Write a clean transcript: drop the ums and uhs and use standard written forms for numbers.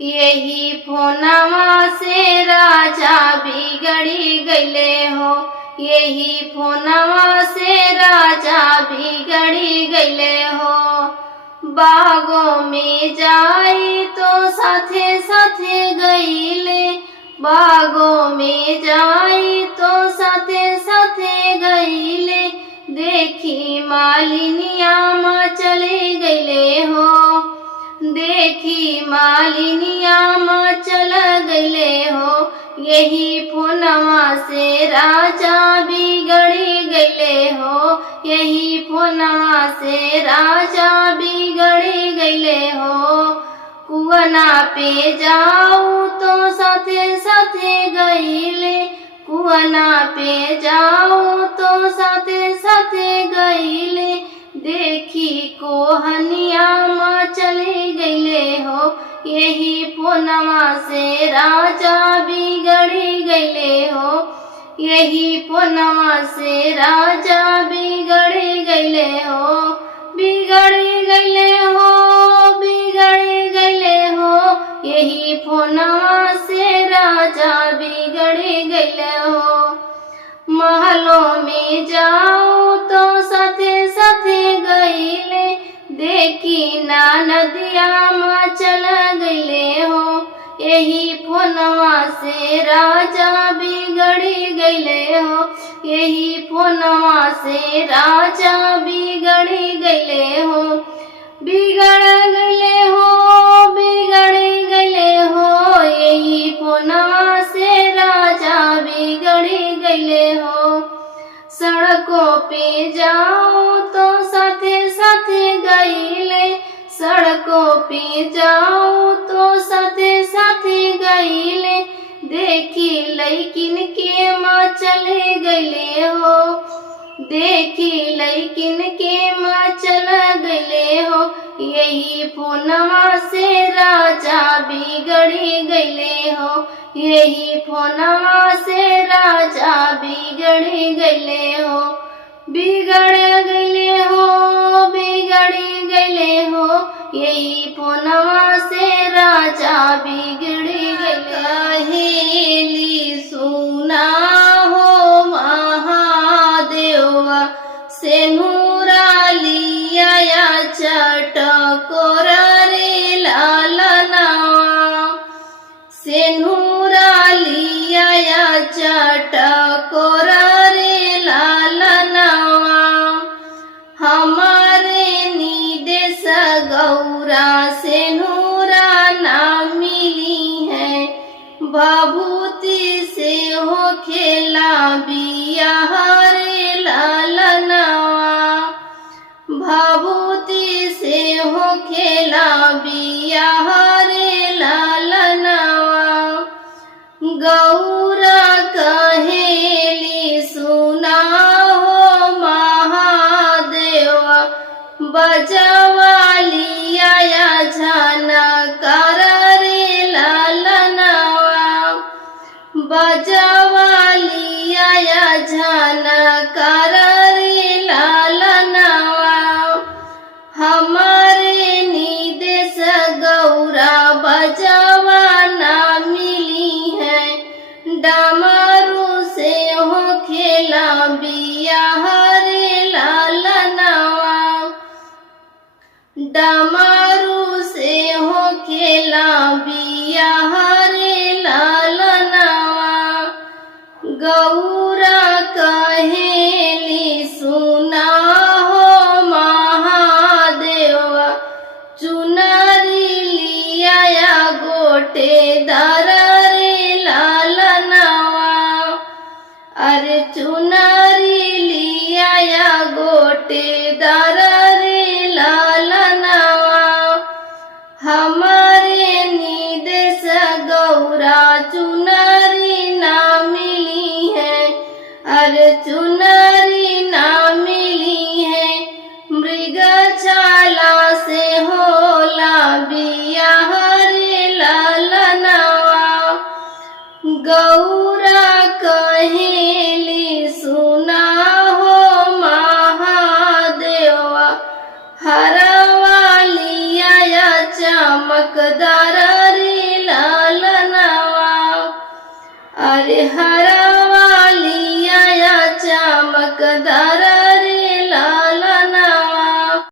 यही फोनवा से राजा बिगड़ी गईले हो, यही फोनवा से राजा बिगड़ी गईले हो। बागों में जाई तो साथे साथे गईले, बागों में जाई तो साथे साथे गईले। देखी मालिनिया माँ चले गईले हो, देखी मालिनिया माँ चल गईले हो। यही फोनवा से राजा बिगड़ी गईले हो, यही फोनवा से राजा बिगड़ी गईले हो। कुआना पे जाऊँ तो साथे साथे गईले, कुआना पे जाऊँ तो साथे साथे गईले। देखी कोहनिया माँ चले गईले हो, यही फोनवा से राजा बिगड़ी गईले हो, यही फोनवा से राजा बिगड़ी गईले हो। बिगड़ी गईले हो, बिगड़ी गईले हो, यही फोनवा से राजा बिगड़ी गईले हो। महलों में जाऊँ तो साथे साथे गईले, देखी ना नदिया माँ चल गईले हो। यही फोनवा से राजा बिगड़ी गईले हो, यही फोनवा से राजा बिगड़ी गईले हो। बिगड़ गईले हो, बिगड़ी गईले हो, यही फोनवा से राजा बिगड़ी गईले हो। सड़कों पे जाऊँ तो साथे साथे गईले, सड़कों पे जाऊँ तो साथे साथे गईले। देखी लइकिन के माँ चले गईले हो, देखी लइकिन के माँ चल गईले हो। यही फोनवा से राजा बिगड़ी गईले हो, यही फोनवा से राजा बिगड़ी गईले हो। बिगड़ गईले हो, बिगड़ी गईले हो, यही फोनवा से राजा बिगड़ी गईले। कहेली सुना हो महादेवा, सेनुरा लिया चटकोर रे लालनावा, सेनुरा लिया चटकोर रे लालनावा। हमारे निदेश गौरा सेनुरा ना मिली है, भभूति से हो खेला बियाह रे लालनावा, भभूति से हो खेला बियाह रे लालनावा। गौरा कहेली सुना हो महादेवा, बजवा लिया झनकार रे लालनावा, बजवा लिया झनकार रे लालनावा। हमारे निदेश गौ हर